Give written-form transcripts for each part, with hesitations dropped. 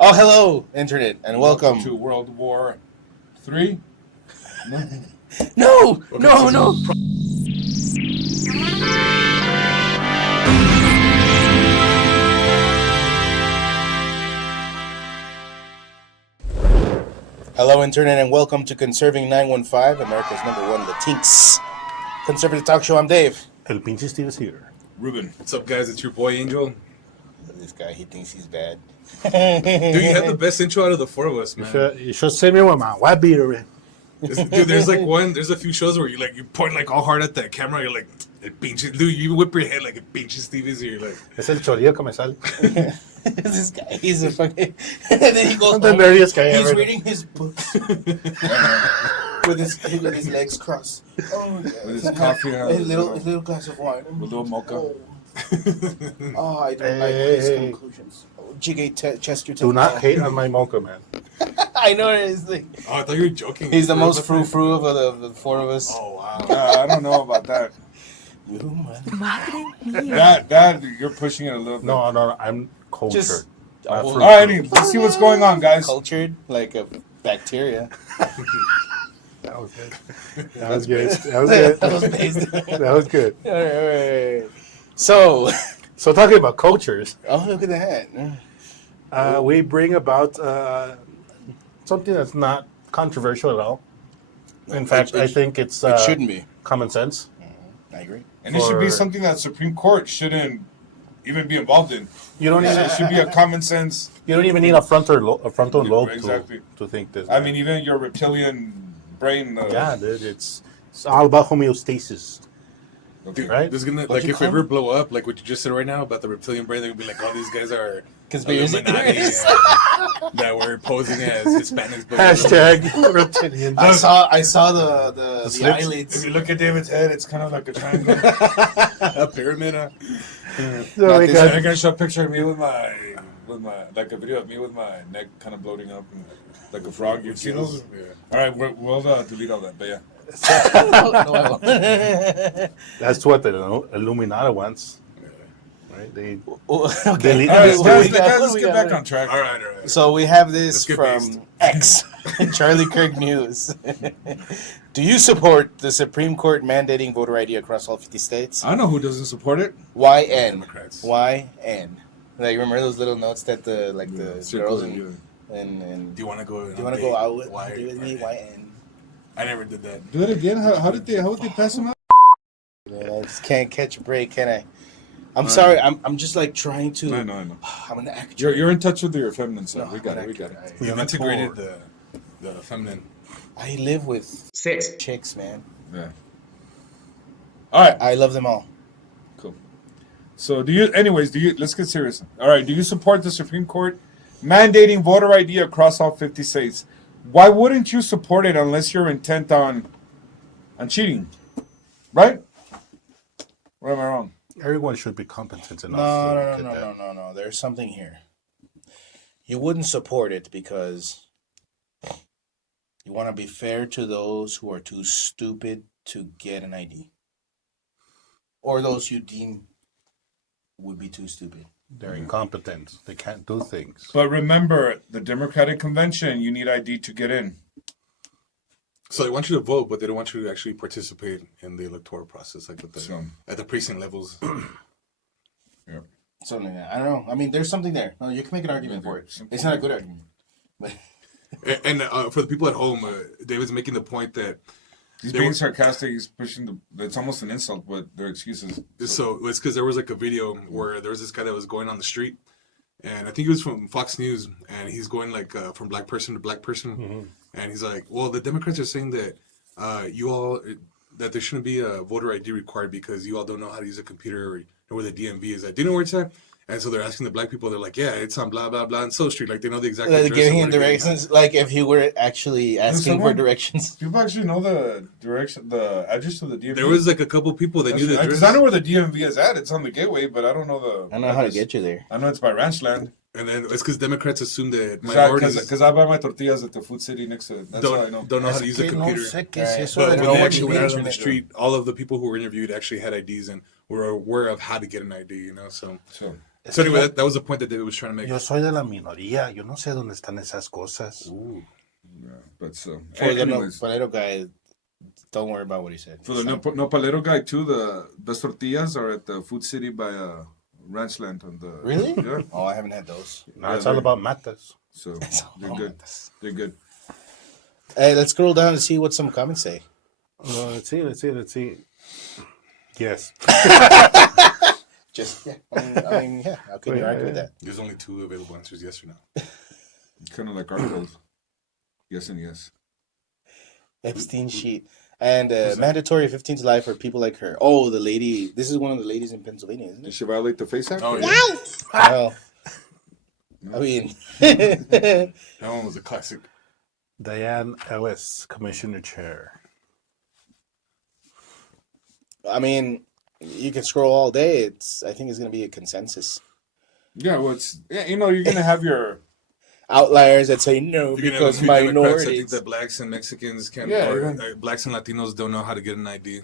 Oh, hello, Internet, and welcome. to World War III. No, no, no. Hello, Internet, and welcome to Conserving 915, America's #1 Latinx conservative talk show. I'm Dave. El pinche Steve is here. Ruben. What's up, guys? It's your boy Angel. This guy, he thinks he's bad. Dude, you had the best intro out of the four of us, man. You should send me with my white beater, man. Dude, there's a few shows where you point like all hard at the camera. You're like, it pinches. Dude, you whip your head like it pinches Steve is here. Like, Es el chorillo que me sale. This guy, he's a fucking. And then he goes. I'm the nerdiest guy He's ever. reading his books with his legs crossed. Oh, yeah. with his coffee, his little glass of wine. with a little mocha. Oh, I don't like his conclusions. Jiggy Chester. Do not hate on my mocha, man. I know it is. Like, Oh, I thought you were joking. he's the most frou-frou of the four of us. Oh wow. I don't know about that. You mother. Madre mía. That you're pushing it a little bit. No, I'm cultured. Just- Not oh, fruit. All right, let's see what's going on, guys. Cultured like a bacteria. That was good. That was good. That was good. That was based. That was good. All right. So, So talking about cultures, oh, look at that. we bring about something that's not controversial at all. In fact, I think it's It shouldn't be. common sense. I agree. And it should be For- something that Supreme Court shouldn't even be involved in. You don't It even, should be a common sense. you don't even need a frontal lobe Exactly. to think this. I mean, even your reptilian brain. yeah, dude, it's all about homeostasis. Dude, Right? This is gonna What'd like you if we call ever blow up, like what you just said right now about the reptilian brain, they're gonna be like, "Oh, these guys are Conspiracy Illuminati, theories. that we're posing as Hispanics." But Hashtag reptilian. I saw the slips? eyelids. If you look at David's head, it's kind of like a triangle. a pyramid. So Not we this got- I gotta show a picture of me with my like a video of me with my neck kind of bloating up and like a frog. You've seen those? Yeah. All right, we'll delete all that, but yeah. No, I won't. That's what the Illuminati wants, right? They Okay. Delete- All right, Let's guys, we got- let's we get got- back on track. All right. So we have this Let's get from based. X, Charlie Kirk News. Do you support the Supreme Court mandating voter ID across all 50 states? I know who doesn't support it. YN. Democrats. YN. Like, remember those little notes that the girls and Do you want to go? do you want to go out with, Why? do with me? YN. I never did that. Do it again. How would they pass them out? Man, I just can't catch a break, can I? I'm sorry. I'm just like trying to. I know. I'm an actor. You're in touch with your feminine side. No, we got I'm it. an actor. We've You're not integrated poor. the feminine. I live with Six. chicks, man. Yeah. All right. I love them all. Cool. So let's get serious. All right. Do you support the Supreme Court mandating voter ID across all 50 states? Why wouldn't you support it unless you're intent on cheating? Right? Or am I wrong? everyone should be competent enough. No, to get that. no. There's something here. You wouldn't support it because you want to be fair to those who are too stupid to get an ID, or those you deem would be too stupid. They're incompetent. They can't do things. But remember, the Democratic Convention, you need ID to get in. So they want you to vote, but they don't want you to actually participate in the electoral process, like So- at the precinct levels. Something like that. I don't know. I mean, there's something there. No, you can make an argument for it. It's not a good argument, but And for the people at home, David's making the point that He's They being were- sarcastic. He's pushing it's almost an insult, but their excuses. so it's because there was like a video where there was this guy that was going on the street, and I think he was from Fox News, and he's going like from black person to black person, and he's like, "Well, the Democrats are saying that that there shouldn't be a voter ID required because you all don't know how to use a computer or know where the DMV is at. Do you know where it's at?" And so they're asking the black people. They're like, "Yeah, it's on blah blah blah and so street." Like they know the exact like address giving of him where to get. directions. Like if he were actually asking for someone- directions. People actually know the direction, the address to the DMV. There was like a couple people that knew the address. Because I know where the DMV is at. It's on the gateway, but I don't know the. I know how to address. get you there. I know it's by Ranchland. And then it's because Democrats assume that minorities Because I buy my tortillas at the food city next to it. That's how I know. don't know how to use a computer. Eso But de when no they actually watching went out on the internet. street, all of the people who were interviewed actually had IDs and were aware of how to get an ID, you know? So, So So anyway, that was the point that David was trying to make. Yo soy de la minoría. Yo no sé dónde están esas cosas. Ooh. Yeah, but so. For the Anyways, Palero guy, don't worry about what he said. for the Nopalero guy too, the best tortillas are at the Food City by Ranchland on the. Really? Yeah. Oh, I haven't had those. No, Yeah, it's all they're- about matas. So they're good. They're good. Hey, let's scroll down and see what some comments say. Let's see. Yes. Just yeah. I mean, yeah. How can you argue with that? There's only 2 available answers, yes or no. Kind of like our clothes. Yes and yes. Epstein sheet and mandatory 15 to life for people like her. Oh, the lady. This is one of the ladies in Pennsylvania, isn't Did it? she violate the Face Act? Oh yeah, Well, I mean, that one was a classic. Diane Ellis, Commissioner Chair. I mean, you can scroll all day. I think it's gonna be a consensus. Yeah, well, you're gonna have your. Outliers that say no You're gonna have a because few Democrats that think minorities. that blacks and Mexicans can, Yeah, or yeah. blacks and Latinos don't know how to get an ID.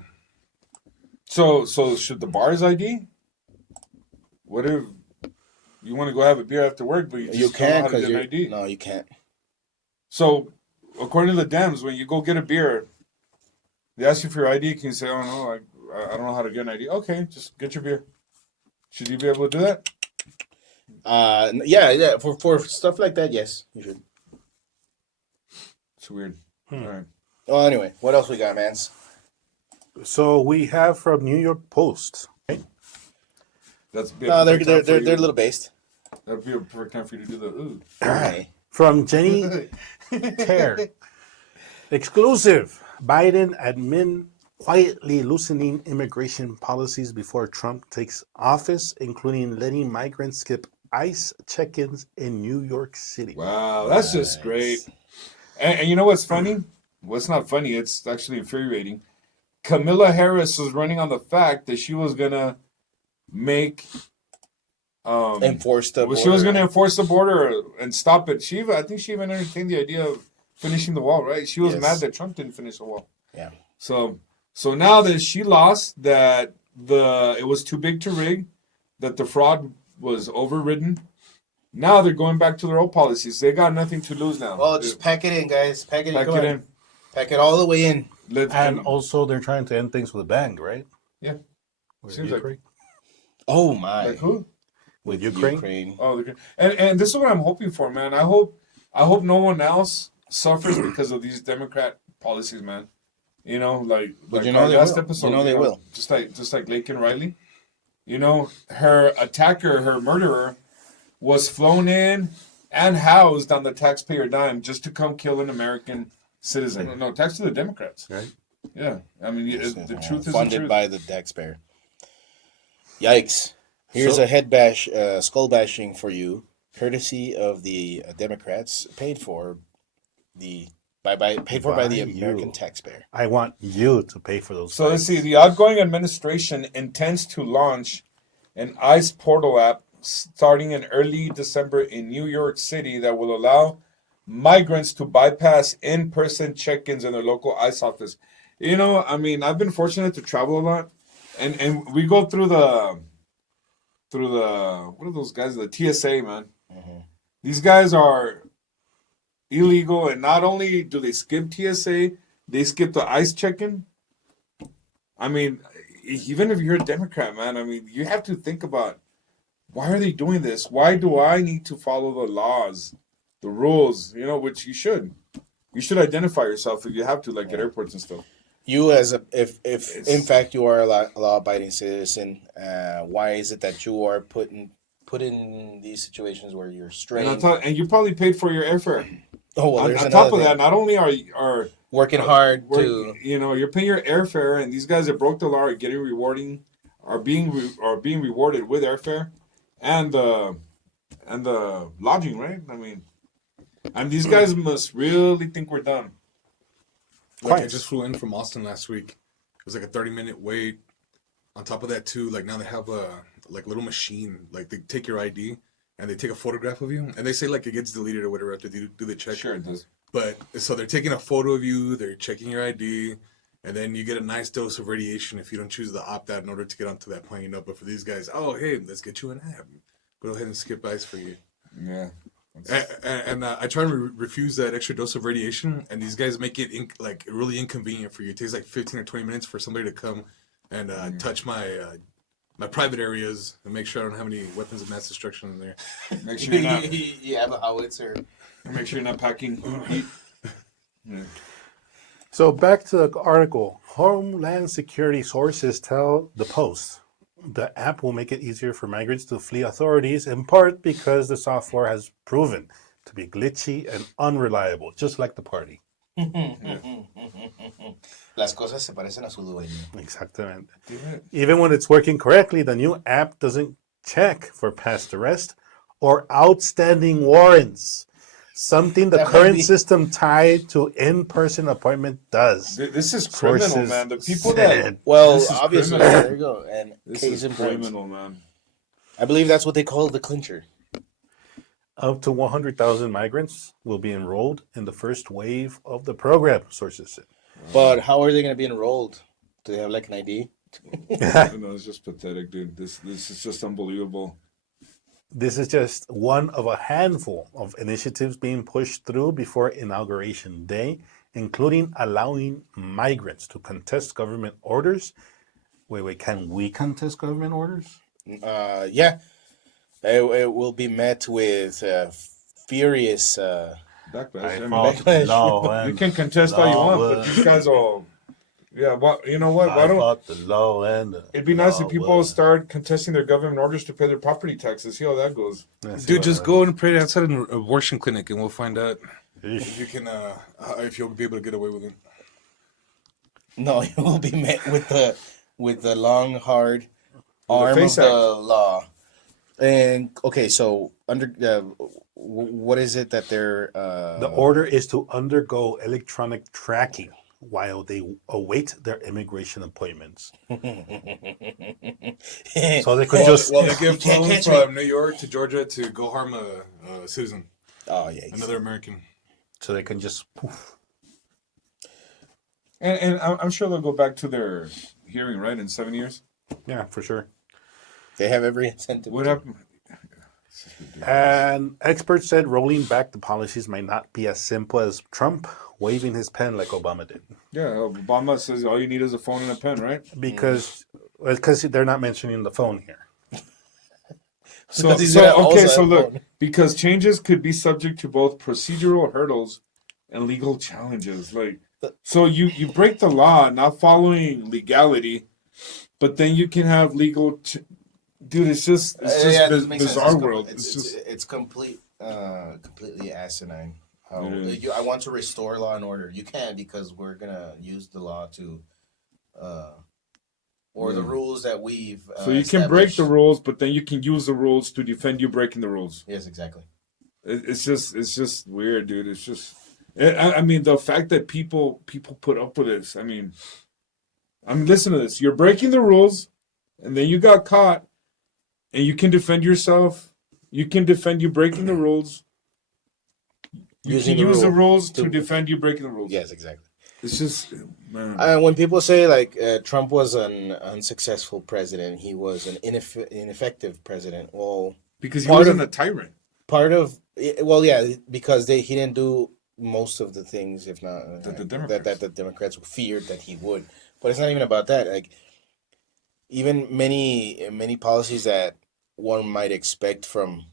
So should the bars ID? What if you want to go have a beer after work, but you just You don't know can't how to because get an you ID? no, you can't. So, according to the Dems, when you go get a beer, they ask you for your ID. You can say, "Oh no, I don't know how to get an ID." Okay, just get your beer. Should you be able to do that? Yeah. For stuff like that, yes, you should. It's weird. All right. Oh, anyway, what else we got, mans? So we have from New York Post. That's No, they're a little based. That'd be a perfect time for you to do the ooh. Why? From Jenny Kerr. Exclusive. Biden admin quietly loosening immigration policies before Trump takes office, including letting migrants skip ICE check-ins in New York City. Wow, that's just great. And you know what's funny? Well, it's not funny. It's actually infuriating. Kamala Harris was running on the fact that she was gonna make Enforce the she was border. gonna enforce the border and stop it. I think she even entertained the idea of finishing the wall. Right? She was Yes. mad that Trump didn't finish the wall. Yeah. So now that she lost, that it was too big to rig, that the fraud was overridden. Now they're going back to their old policies. They got nothing to lose now. Well, just pack it in, guys. Pack it pack in. it Come on. in. Pack it all the way in. And also, they're trying to end things with a bang, right? Yeah. With Seems like- Ukraine. Oh my. Like who? With Ukraine. Oh, and this is what I'm hoping for, man. I hope no one else suffers because of these Democrat policies, man. You know, like you know our they last will. episode. You know they will. Just like Laken Riley. You know, her attacker, her murderer, was flown in and housed on the taxpayer dime just to come kill an American citizen. No, thanks to the Democrats. Right. Yeah, I mean, the truth is the funded truth. by the taxpayer. Yikes! Here's a head bash, skull bashing for you, courtesy of the Democrats, paid for by the you. American taxpayer. I want you to pay for those. So let's see. The outgoing administration intends to launch an ICE portal app starting in early December in New York City that will allow migrants to bypass in-person check-ins in their local ICE office. You know, I mean, I've been fortunate to travel a lot, and we go through the what are those guys? The TSA, man. These guys are illegal, and not only do they skip TSA, they skip the ICE check-in. I mean, even if you're a Democrat, man, I mean, you have to think about, why are they doing this? Why do I need to follow the laws, the rules? You know, which you should. You should identify yourself if you have to, like at airports and stuff. You as if in fact you are a law-abiding citizen, why is it that you are put in these situations where you're strained? And you probably paid for your airfare. Oh well, On there's top another of that, thing. not only are Working hard to you're paying your airfare, and these guys that broke the law are being rewarded with airfare, and the lodging, right? I mean, and these guys must really think we're done. Like I just flew in from Austin last week. It was like a 30-minute wait. On top of that too, like now they have a like little machine. Like they take your ID and they take a photograph of you, and they say like it gets deleted or whatever after they do the check. Sure it does. But so they're taking a photo of you, they're checking your ID, and then you get a nice dose of radiation if you don't choose to opt out in order to get onto that plane. But for these guys, oh hey, let's get you an app. go ahead and skip ice for you. Yeah. And I try to refuse that extra dose of radiation, and these guys make it like really inconvenient for you. It takes like 15 or 20 minutes for somebody to come and touch my private areas and make sure I don't have any weapons of mass destruction in there. Make sure you're not. You have a howitzer. Make sure you're not packing heat. Yeah. So back to the article. Homeland Security sources tell the Post the app will make it easier for migrants to flee authorities, in part because the software has proven to be glitchy and unreliable, just like the party. Las cosas se parecen a su dueño. Exactamente. Yeah. Even when it's working correctly, the new app doesn't check for past arrest or outstanding warrants. Something the That might current be- system tied to in-person appointment does. This is criminal, Sources man. The people said. that Well, This is obviously, criminal. there you go. And this case is in point. criminal, man. I believe that's what they call the clincher. Up to 100,000 migrants will be enrolled in the first wave of the program, sources said. But how are they going to be enrolled? Do they have like an ID? No, it's just pathetic, dude. This is just unbelievable. This is just one of a handful of initiatives being pushed through before Inauguration Day, including allowing migrants to contest government orders. Wait, can we contest government orders? Yeah. It will be met with furious. Backlash. I mean, Backlash. law you can contest all you want, but these guys all. Yeah, well, you know what? Why don't the law and it'd be nice if people start contesting their government orders to pay their property taxes? See how that goes. Dude, just go and pray outside an abortion clinic, and we'll find out if you can, if you'll be able to get away with it. No, it will be met with the long, hard arm of FACE the Act. law. And okay, so what is it that they're? The order is to undergo electronic tracking while they await their immigration appointments. So they could just They you get can't flown catch from me. New York to Georgia to go harm a citizen, Oh yeah, another American. so they can just poof. And I'm sure they'll go back to their hearing, right, in 7 years. Yeah, for sure. they have every incentive. What to. happened? And experts said rolling back the policies might not be as simple as Trump waving his pen like Obama did, Yeah, Obama says all you need is a phone and a pen, right? because they're not mentioning the phone here. So, Because he's gonna also so have look, phone. because changes could be subject to both procedural hurdles and legal challenges. Like, so you break the law, not following legality, but then you can have legal. Dude, it's just Yeah, this makes sense. bizarre It's world. It's completely asinine. How It is. I want to restore law and order. You can't because we're gonna use the law to, or the rules that we've. So you can break the established. rules, but then you can use the rules to defend you breaking the rules. Yes, exactly. It's just weird, dude. It's just, I mean, the fact that people put up with this. I mean, listen to this. You're breaking the rules, and then you got caught, and you can defend yourself. You can defend you breaking the rules. You Using can the use the rule rules to to- defend you breaking the rules. Yes, exactly. It's just, man. When people say like Trump was an unsuccessful president, he was an ineffective president. Well, Because he part wasn't of- a tyrant. part of because he didn't do most of the things, if not That the that Democrats. the Democrats feared that he would. But it's not even about that. Like even many policies that one might expect from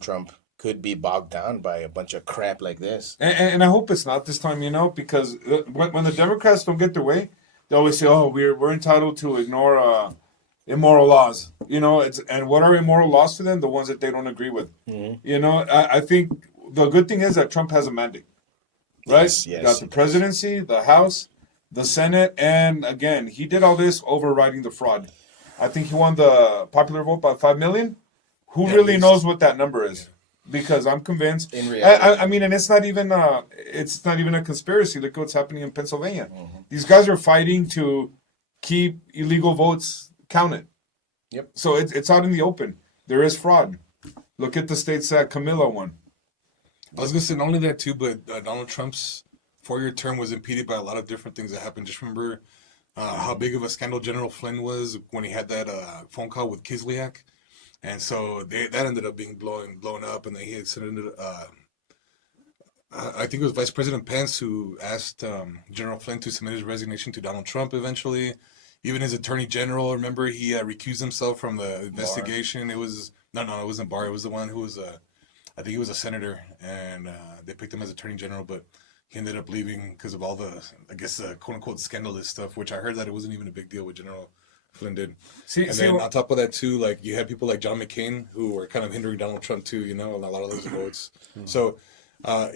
Trump could be bogged down by a bunch of crap like this. And I hope it's not this time, because when the Democrats don't get their way, they always say, "Oh, we're entitled to ignore immoral laws." And what are immoral laws to them? The ones that they don't agree with. I think the good thing is that Trump has a mandate, right? Yes, yes, Got he the does. presidency, the House, the Senate, and again, he did all this overriding the fraud. I think he won the popular vote by 5 million. Who At really least. knows what that number is? Because I'm convinced. In reality. I mean, and it's not even a conspiracy. Look at what's happening in Pennsylvania. These guys are fighting to keep illegal votes counted. Yep. So it's out in the open. There is fraud. Look at the states that Camilla won. I was gonna say not only that too, but Donald Trump's 4-year term was impeded by a lot of different things that happened. Just remember how big of a scandal General Flynn was when he had that phone call with Kislyak, And so that ended up being blown up, and then he had sent it. I think it was Vice President Pence who asked General Flynn to submit his resignation to Donald Trump eventually. Even his Attorney General, remember, he recused himself from the investigation. It was no, it wasn't Barr. It was the one who was I think he was a senator, and they picked him as Attorney General, but he ended up leaving because of all the, I guess, quote unquote scandalous stuff. Which I heard that it wasn't even a big deal what General Flynn did. And then on top of that too, like you had people like John McCain who were kind of hindering Donald Trump too. You know, a lot of those votes. So.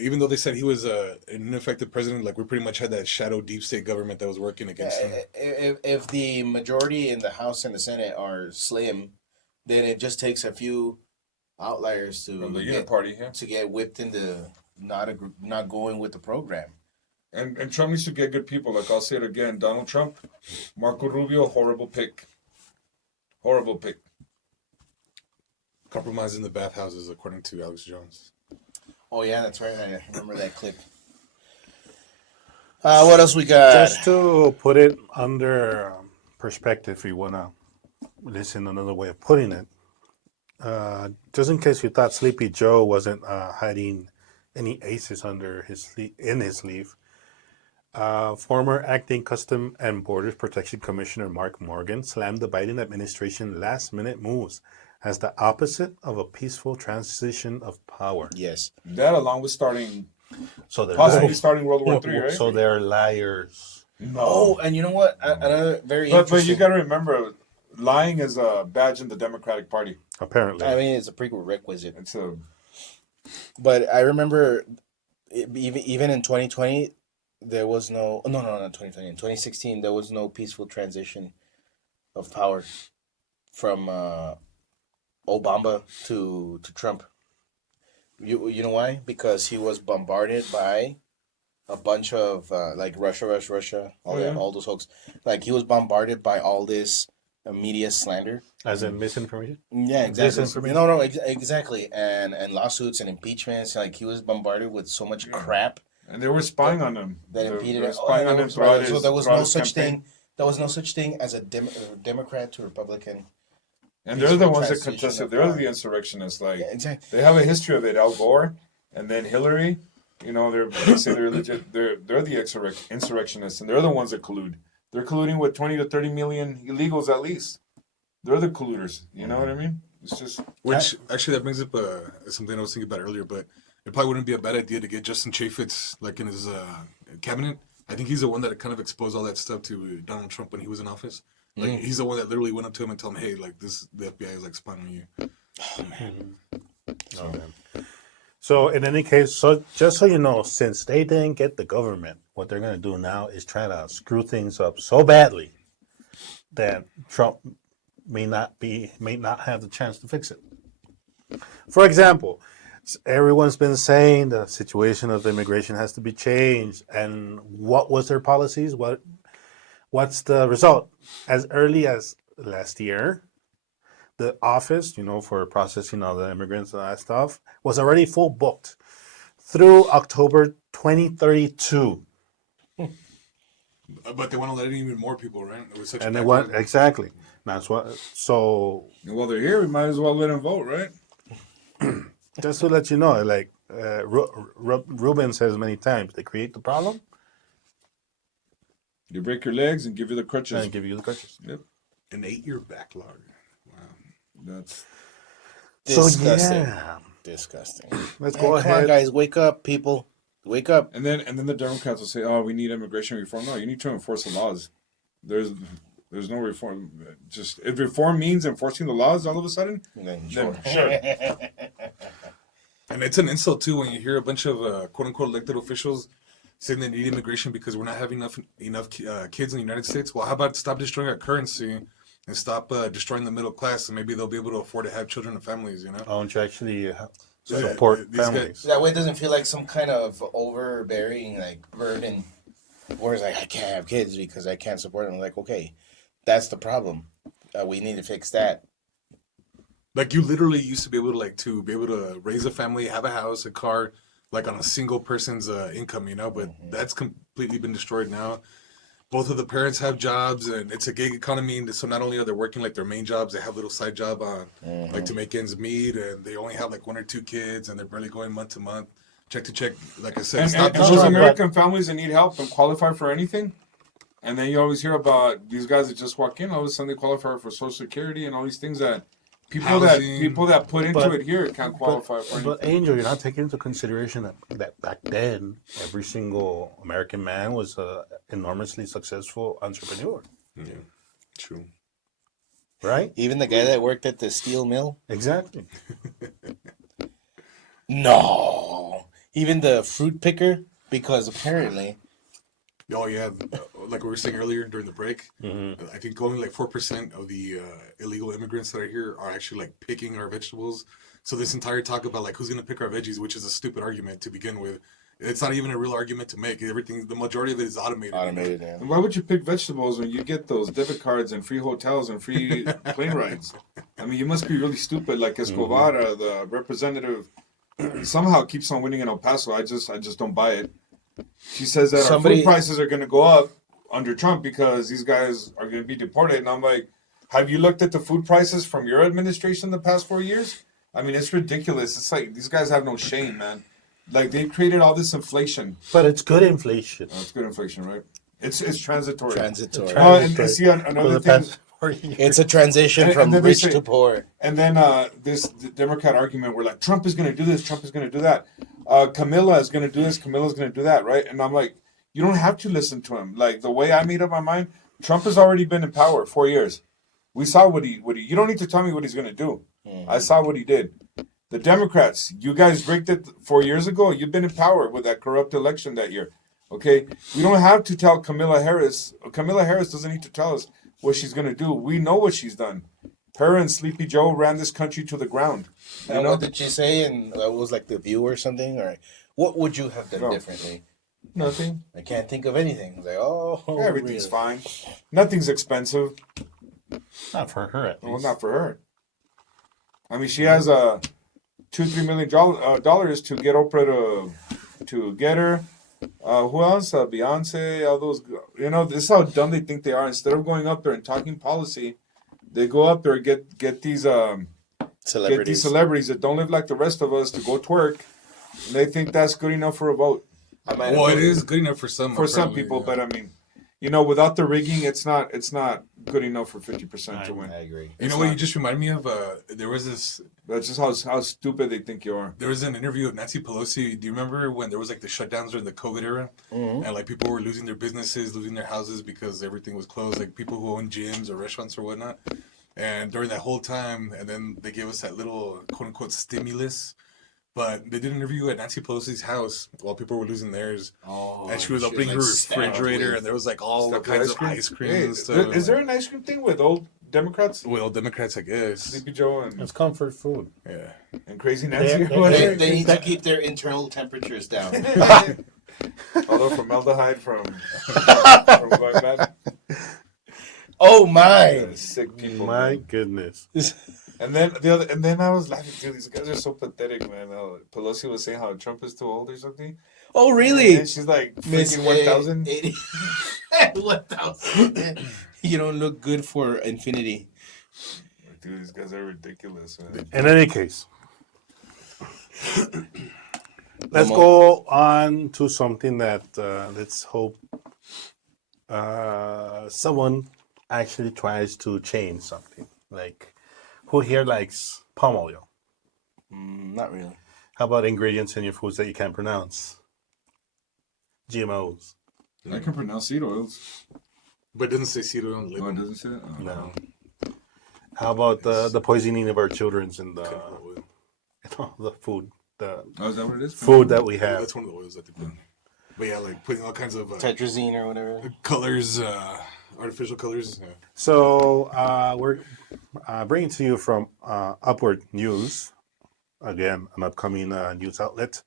Even though they said he was an ineffective president, like we pretty much had that shadow deep state government that was working against him. If the majority in the House and the Senate are slim, then it just takes a few outliers From the Unit Party, yeah. to get whipped into not going with the program. And Trump needs to get good people. Like I'll say it again, Donald Trump, Marco Rubio, horrible pick. Horrible pick. Compromise in the bathhouses, according to Alex Jones. Oh yeah, that's right. I remember that clip. What else we got? Just to put it under perspective, if you want to listen another way of putting it, just in case you thought Sleepy Joe wasn't hiding any aces under in his sleeve, former acting Custom and Borders Protection Commissioner Mark Morgan slammed the Biden administration last-minute moves as the opposite of a peaceful transition of power. Yes. That along with starting So possibly starting World War III, right? So they're liars. No. Oh, and you know what? Another very But interesting. you got to remember, lying is a badge in the Democratic Party. Apparently, I mean, it's a prerequisite. It's a But I remember, even in 2020, there was no not 2020. In 2016, there was no peaceful transition of power from Obama to Trump. You know why? Because he was bombarded by a bunch of like Russia, all those hoax. Like he was bombarded by all this media slander. as in misinformation. Yeah, exactly. Disinformation. No, exactly. And lawsuits and impeachments. Like he was bombarded with so much crap and they were spying on him. that They impeded were it. spying on him throughout So his there was throughout no his such campaign. thing. There was no such thing as a Democrat to Republican. And they're the peaceful ones that transition contested. of They're power. the insurrectionists. Like Yeah, exactly. they have a history of it. Al Gore and then Hillary. You know, they say they're legit. They're the insurrectionists, and they're the ones that collude. They're colluding with 20 to 30 million illegals at least. They're the colluders. You know what I mean? It's just Which actually that brings up something I was thinking about earlier, but it probably wouldn't be a bad idea to get Justin Chaffetz like in his cabinet. I think he's the one that kind of exposed all that stuff to Donald Trump when he was in office. Like he's the one that literally went up to him and told him, "Hey, like the FBI is like spying on you." Oh, man. So in any case, so just so you know, since they didn't get the government, what they're going to do now is try to screw things up so badly that Trump may not have the chance to fix it. For example, everyone's been saying the situation of immigration has to be changed, and what was their policies? What's the result? As early as last year, the office, for processing all the immigrants and that stuff, was already full booked through October 2032. But they want to let in even more people, right? It was such And a then what exactly? That's what. So and while they're here, we might as well let them vote, right? just to let you know, like Ruben says many times, they create the problem You break your legs and give you the crutches. and give you the crutches. Yep, an 8-year backlog. Wow. that's Disgusting. So yeah, Disgusting. let's Man, go come on, ahead. guys, wake up, people. Wake up. and then the Democrats will say, "Oh, we need immigration reform." No, you need to enforce the laws. There's no reform. Just if reform means enforcing the laws, all of a sudden, Then then sure. sure. And it's an insult too when you hear a bunch of quote unquote elected officials saying they need immigration because we're not having enough kids in the United States. Well, how about stop destroying our currency and stop destroying the middle class, and maybe they'll be able to afford to have children and families. To actually So, support these guys- families. That way it doesn't feel like some kind of overbearing burden. Where it's like, I can't have kids because I can't support them. Like, okay, that's the problem. We need to fix that. Like you literally used to be able to be able to raise a family, have a house, a car, like on a single person's income, but that's completely been destroyed now. both of the parents have jobs, and it's a gig economy. And so not only are they working like their main jobs, they have little side job on like to make ends meet, and they only have like 1 or 2 kids, and they're barely going month to month, check to check. Like I said, And, it's not and the those struggle. American families that need help and qualify for anything, and then you always hear about these guys that just walk in, all of a sudden they qualify for Social Security and all these things that people Housing. that put into But- it here can't qualify for anything. But Angel, you're not taking into consideration that back then every single American man was a enormously successful entrepreneur, Yeah, true. right? Even the guy that worked at the steel mill. Exactly. No. Even the fruit picker, because apparently Oh yeah, like we were saying earlier during the break, I think only like 4% of the illegal immigrants that are here are actually like picking our vegetables. So this entire talk about like who's gonna pick our veggies, which is a stupid argument to begin with, it's not even a real argument to make. Everything, the majority of it is automated. automated. Yeah. And why would you pick vegetables when you get those debit cards and free hotels and free plane rides? I mean, you must be really stupid. Like Escobar, the representative, somehow keeps on winning in El Paso. I just don't buy it. She says that our Somebody- food prices are going to go up under Trump because these guys are going to be deported. And I'm like, have you looked at the food prices from your administration the past 4 years? I mean, it's ridiculous. It's like these guys have no shame, man. Like they created all this inflation. But it's good inflation. Oh, it's good inflation, right? It's transitory. Transitory. Oh, and see For another the thing. past 4 years. It's a transition And from then they rich say- to poor. And then the Democrat argument where like Trump is going to do this, Trump is going to do that. Camilla is going to do this, Camilla's going to do that, right? And I'm like, you don't have to listen to him. Like the way I made up my mind, Trump has already been in power 4 years. We saw what he. You don't need to tell me what he's going to do. I saw what he did. The Democrats, you guys rigged it 4 years ago. You've been in power with that corrupt election that year. Okay, we don't have to tell Camilla Harris. Camilla Harris doesn't need to tell us what she's going to do. We know what she's done. Her and Sleepy Joe ran this country to the ground. You And know? what did she say? And it was like The View or something? Or what would you have done No. differently? Nothing. I can't think of anything. Like, oh, Everything's really? fine. Nothing's expensive. Not for her, at Well, least. not for her. I mean, she has $2-3 million dollars to get Oprah to get her. Who else? Beyonce. All those. You know, this is how dumb they think they are. Instead of going up there and talking policy, they go up there and get these celebrities that don't live like the rest of us to go twerk, and they think that's good enough for a vote. I might Well, have it is good enough for some. For some apparently, people, yeah. but I mean, you know, without the rigging, it's not good enough for 50% to win. I agree. You know what? You just reminded me of. There was this. That's just how stupid they think you are. There was an interview of Nancy Pelosi. Do you remember when there was like the shutdowns during the COVID era, and like people were losing their businesses, losing their houses because everything was closed, like people who own gyms or restaurants or whatnot. And during that whole time, and then they gave us that little quote unquote stimulus. But they did an interview at Nancy Pelosi's house while people were losing theirs, and she was opening her refrigerator, and there was like all Stuff with kinds of ice cream Hey, and stuff. is there an ice cream thing with old Democrats? Well, Democrats, I guess. Sleepy Joe and, It's comfort food. Yeah. and Crazy Nancy? They need to keep their internal temperatures down. Although formaldehyde from going bad. Oh my! Sick people. My man. goodness. And then I was laughing, dude. These guys are so pathetic, man. Pelosi was saying how Trump is too old or something. Oh really? And she's like Miss freaking 1,000. 1,000. You don't look good for infinity. Dude, these guys are ridiculous, man. In any case, let's go on to something that let's hope someone actually tries to change something. Like, who here likes palm oil? Not really. How about ingredients in your foods that you can't pronounce? GMOs. I can pronounce seed oils. But it doesn't say cedar on the Oh, label. it doesn't say that? Oh. No. How about the poisoning of our children's and the food, the Oh, is that what it is? food that we Yeah, have? that's one of the oils that they put. But yeah, like putting all kinds of Tetrazine or whatever. colors, artificial colors. Yeah. So we're bringing to you from Upward News, again, an upcoming news outlet.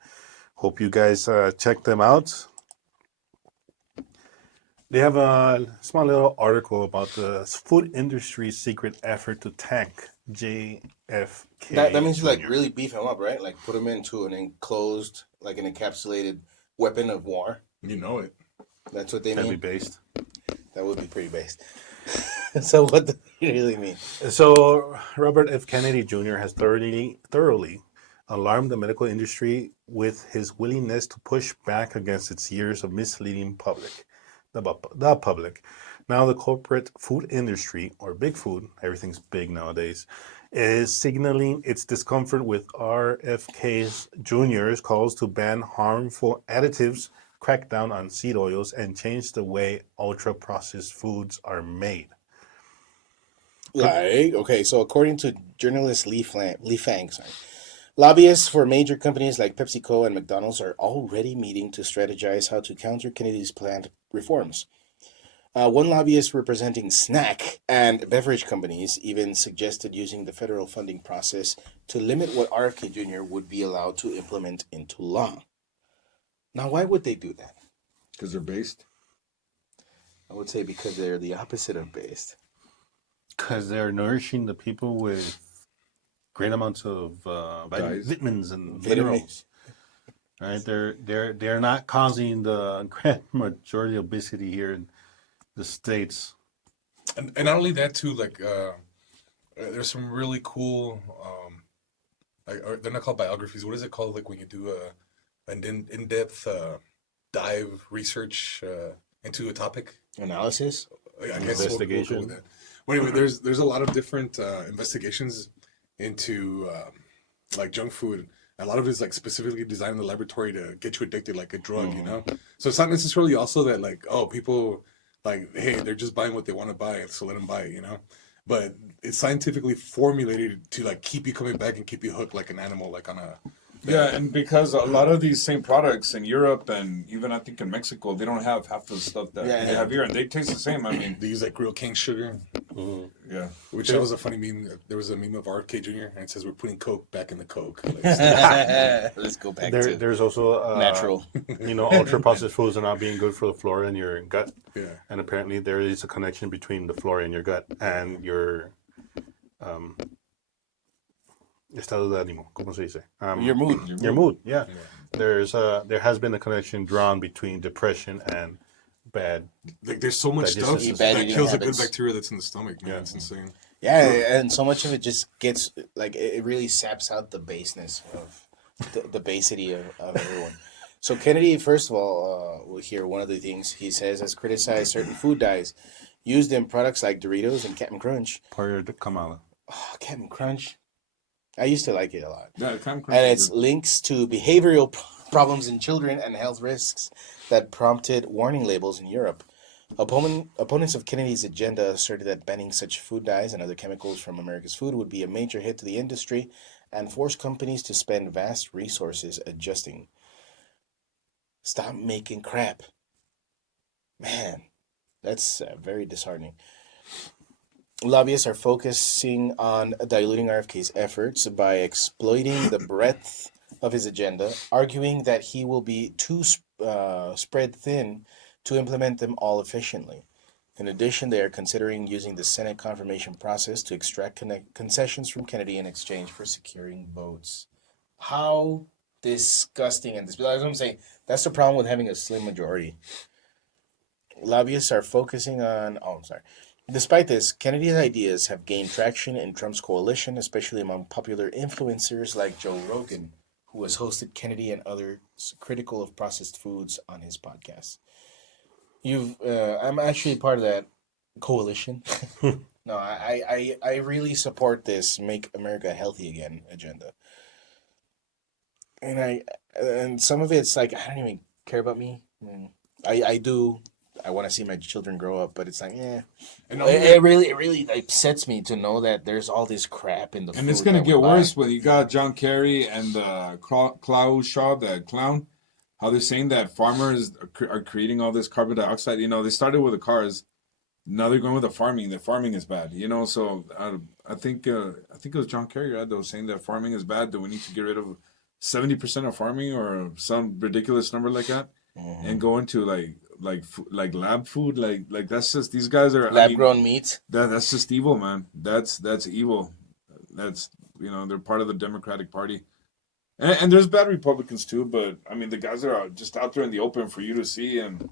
Hope you guys check them out. They have a small little article about the food industry's secret effort to tank JFK. That means you like Jr. really beef him up, right? Like put him into an enclosed, like an encapsulated weapon of war. You know it. That's what they Heavy mean. based. That would be pretty based. So what do you really mean? So Robert F. Kennedy Jr. has thoroughly alarmed the medical industry with his willingness to push back against its years of misleading the public. Now the corporate food industry, or big food, everything's big nowadays, is signaling its discomfort with RFK Jr.'s calls to ban harmful additives, crack down on seed oils, and change the way ultra-processed foods are made. Like, okay, so according to journalist Lee Fang, sorry, lobbyists for major companies like PepsiCo and McDonald's are already meeting to strategize how to counter Kennedy's planned reforms. One lobbyist representing snack and beverage companies even suggested using the federal funding process to limit what RFK Jr. would be allowed to implement into law. Now, why would they do that? Because they're based. I would say because they're the opposite of based. Because they're nourishing the people with great amounts of Dyes. vitamins and Vitamins. minerals. Right? They're not causing the grand majority of obesity here in the States. And not only that too, like there's some really cool they're not called biographies. What is it called? Like when you do an in-depth dive research into a topic. Analysis? I guess Investigation. we'll go with that. Well, anyway, there's a lot of different investigations into like junk food. A lot of it is like specifically designed in the laboratory to get you addicted, like a drug, you know. So it's not necessarily also that like, oh, people like, hey, they're just buying what they want to buy, so let them buy it, you know. But it's scientifically formulated to like keep you coming back and keep you hooked like an animal, like on a. Yeah, and because a lot of these same products in Europe and even I think in Mexico, they don't have half the stuff that they have here, and they taste the same. I mean, They use like real cane sugar. yeah. Which that was a funny meme. There was a meme of RFK Jr. and it says we're putting Coke back in the Coke. Like, Let's go back to There's also natural. ultra processed foods are not being good for the flora in your gut. yeah. And apparently there is a connection between the flora in your gut and your estado de ánimo, ¿cómo se dice? Your mood. Your mood, yeah. There has been a connection drawn between depression and bad. Like there's so much Digestive stuff system. that kills the good habits. bacteria that's in the stomach, man. Yeah. It's insane. Yeah, and so much of it just gets like it really saps out the baseness of the basity of everyone. So Kennedy, first of all, we'll hear one of the things he says has criticized certain food dyes used in products like Doritos and Captain Crunch. Part of Kamala. Oh, Captain Crunch. I used to like it a lot. Yeah, And its links to behavioral problems in children and health risks that prompted warning labels in Europe. Opponents of Kennedy's agenda asserted that banning such food dyes and other chemicals from America's food would be a major hit to the industry and force companies to spend vast resources adjusting. Stop making crap. Man, that's very disheartening. Lobbyists are focusing on diluting RFK's efforts by exploiting the breadth of his agenda, arguing that he will be too spread thin to implement them all efficiently. In addition, they are considering using the Senate confirmation process to extract concessions from Kennedy in exchange for securing votes. How disgusting and that's what I'm saying. That's the problem with having a slim majority. Lobbyists are focusing on. Oh, I'm sorry. Despite this, Kennedy's ideas have gained traction in Trump's coalition, especially among popular influencers like Joe Rogan, who has hosted Kennedy and others critical of processed foods on his podcast. I'm actually part of that coalition. No, I really support this "Make America Healthy Again" agenda, and some of it's like I don't even care about me. I do. I want to see my children grow up, but it's like, And it really upsets me to know that there's all this crap in the food. And it's going to that we get buy. worse when you got John Kerry and Klaus Shaw, the clown, how they're saying that farmers are creating all this carbon dioxide. You know, they started with the cars. Now they're going with the farming. The farming is bad, you know. So I think it was John Kerry, right, that was saying that farming is bad, that we need to get rid of 70% of farming or some ridiculous number like that, and go into like lab food, like that's just, these guys are lab grown meat. That's just evil, man. That's evil. That's, you know, they're part of the Democratic Party, and there's bad Republicans too. But I mean, the guys that are just out there in the open for you to see, and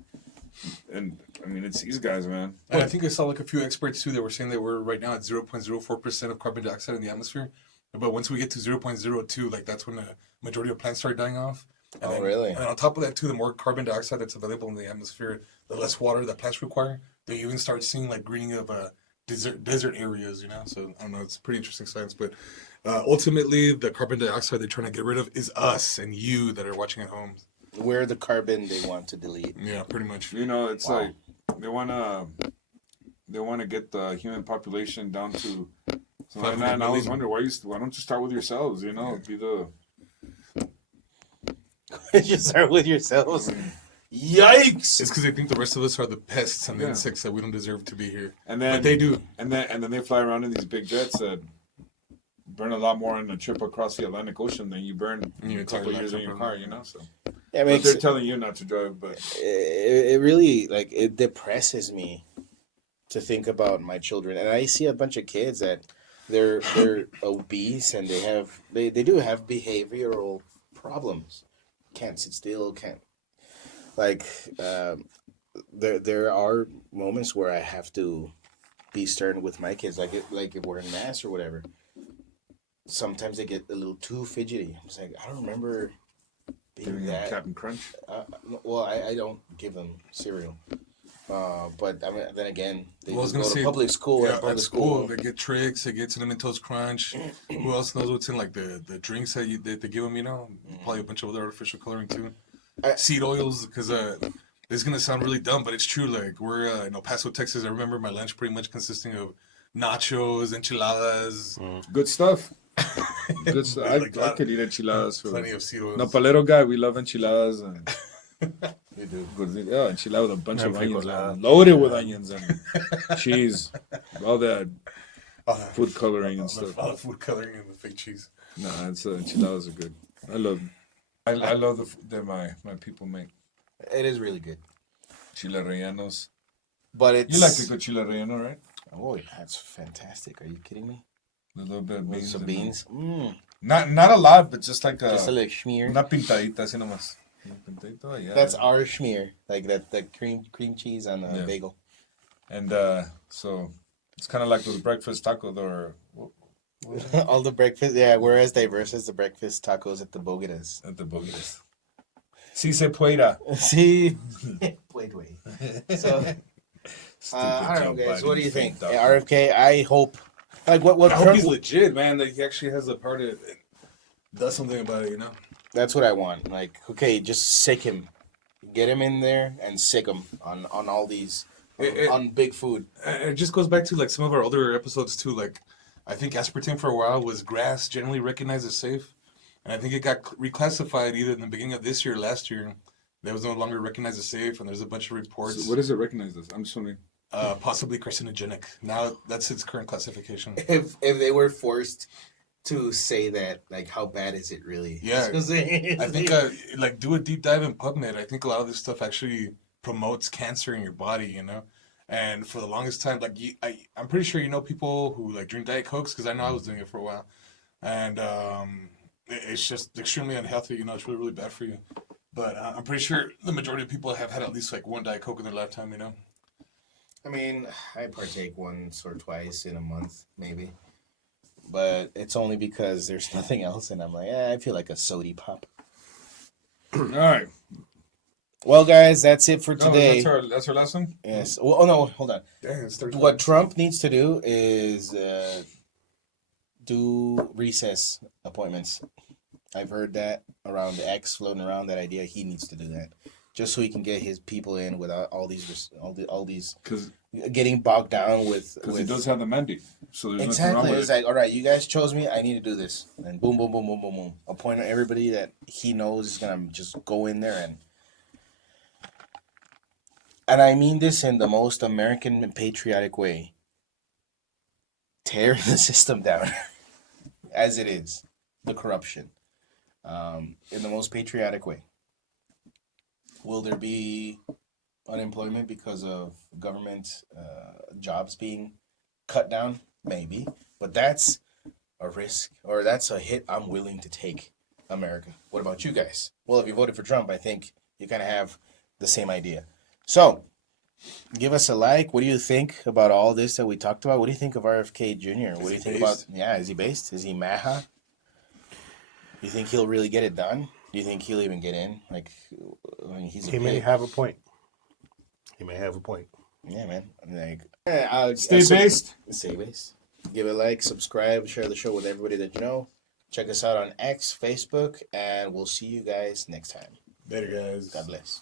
And I mean, it's these guys, man. And I think I saw like a few experts too that were saying that we're right now at 0.04% of carbon dioxide in the atmosphere. But once we get to 0.02, like that's when the majority of plants start dying off. And Oh, then, really? And on top of that too, the more carbon dioxide that's available in the atmosphere, the less water that plants require. They even start seeing like greening of desert areas, you know. So I don't know, it's pretty interesting science. But ultimately, the carbon dioxide they're trying to get rid of is us and you that are watching at home. We're the carbon they want to delete. Yeah, pretty much. You know, it's Wow. like they wanna get the human population down to. So and 500 I always million. wonder why don't you start with yourselves? You know, be the Just start with yourselves. Yikes! It's because they think the rest of us are the pests and the Yeah. insects that we don't deserve to be here. and then But they do. and then they fly around in these big jets that burn a lot more in a trip across the Atlantic Ocean than you burn in your a couple car, years in your laptop, car. You know, so Yeah, it but makes they're telling you not to drive, but it really like it depresses me to think about my children, and I see a bunch of kids that they're obese and they do have behavioral problems. Can't sit still. Can't like there are moments where I have to be stern with my kids, like if we're in mass or whatever. Sometimes they get a little too fidgety. I'm just like, I don't remember being giving them that. Captain Crunch. Well, I don't give them cereal. But I mean, then again, they Well, I was go gonna to say, public school. Yeah, and public at school, they get tricks, they get Cinnamon Toast Crunch. Who else knows what's in like the drinks that they give them, you know? Probably a bunch of other artificial coloring too. I- Seed oils, because this is going to sound really dumb, but it's true. Like, we're in El Paso, Texas. I remember my lunch pretty much consisting of nachos, enchiladas, Good stuff. Good stuff. Like I could eat enchiladas. plenty of seed oils. Nopalero guy, we love enchiladas and They do. yeah, enchilada with a bunch of onions, Frijolada. loaded with onions and cheese, all that Oh, food coloring and stuff. all the food coloring and the fake cheese. Nah, it's enchiladas are good. I love I love the food that my people make. It is really good, Chile rellenos. but it's You like the good chile relleno, right? Oh, yeah, that's fantastic. Are you kidding me? A little bit of With beans. some in beans. Not a lot, but just like Just a a little schmear. una pintadita así nomás. Una pintadita, yeah. That's our schmear, like that cream cheese on the Yeah. bagel. And so it's kind of like those breakfast tacos or All the breakfast, yeah. We're as diverse as the breakfast tacos at the Bodegas. at the bodegas. Si se pueda. See, wait. So Stupid I don't know, Joe guys. Biden What do you fake think? doctor. RFK. I hope. Like what I hope Trump, he's legit, man. That he actually has the power to does something about it, you know? That's what I want. Like, okay, just sick him, get him in there and sick him on all these on big food. It just goes back to like some of our older episodes too. Like, I think aspartame for a while was grass generally recognized as safe, and I think it got reclassified either in the beginning of this year or last year. That was no longer recognized as safe, and there's a bunch of reports. So what does it recognize as? I'm just wondering. Possibly carcinogenic. Now that's its current classification. If they were forced to say that, like, how bad is it really? Yeah. I think like do a deep dive in PubMed. I think a lot of this stuff actually promotes cancer in your body, you know. And for the longest time, like I'm pretty sure you know people who like drink Diet Cokes, because I know I was doing it for a while, and it's just extremely unhealthy. You know, it's really really bad for you. But I'm pretty sure the majority of people have had at least like one Diet Coke in their lifetime. You know. I mean, I partake once or twice in a month, maybe. But it's only because there's nothing else, and I'm like, I feel like a sody pop. All right. Well, guys, that's it for Oh, today. that's our last one? Yes. Well, oh no, hold on. Dang, it's Thursday. What Trump needs to do is do recess appointments. I've heard that around the X floating around that idea. He needs to do that just so he can get his people in without all these Because getting bogged down with he does have the mandate. So there's nothing exactly. wrong with It's it. like, all right, you guys chose me. I need to do this, and boom, boom, boom, boom, boom, boom. Appoint everybody that he knows is gonna just go in there and I mean this in the most American and patriotic way. Tear the system down, as it is, the corruption, in the most patriotic way. Will there be unemployment because of government jobs being cut down? Maybe, but that's a risk, or that's a hit I'm willing to take, America. What about you guys? Well, if you voted for Trump, I think you kind of have the same idea. So, give us a like. What do you think about all this that we talked about? What do you think of RFK Jr.? What do you think about? Yeah, is he based? Is he Maha? Do you think he'll really get it done? Do you think he'll even get in? Like, I mean, he's a He may pig. have a point. He may have a point. Yeah, man. I'm like, Stay based. Stay based. Give a like, subscribe, share the show with everybody that you know. Check us out on X, Facebook, and we'll see you guys next time. Later, guys. God bless.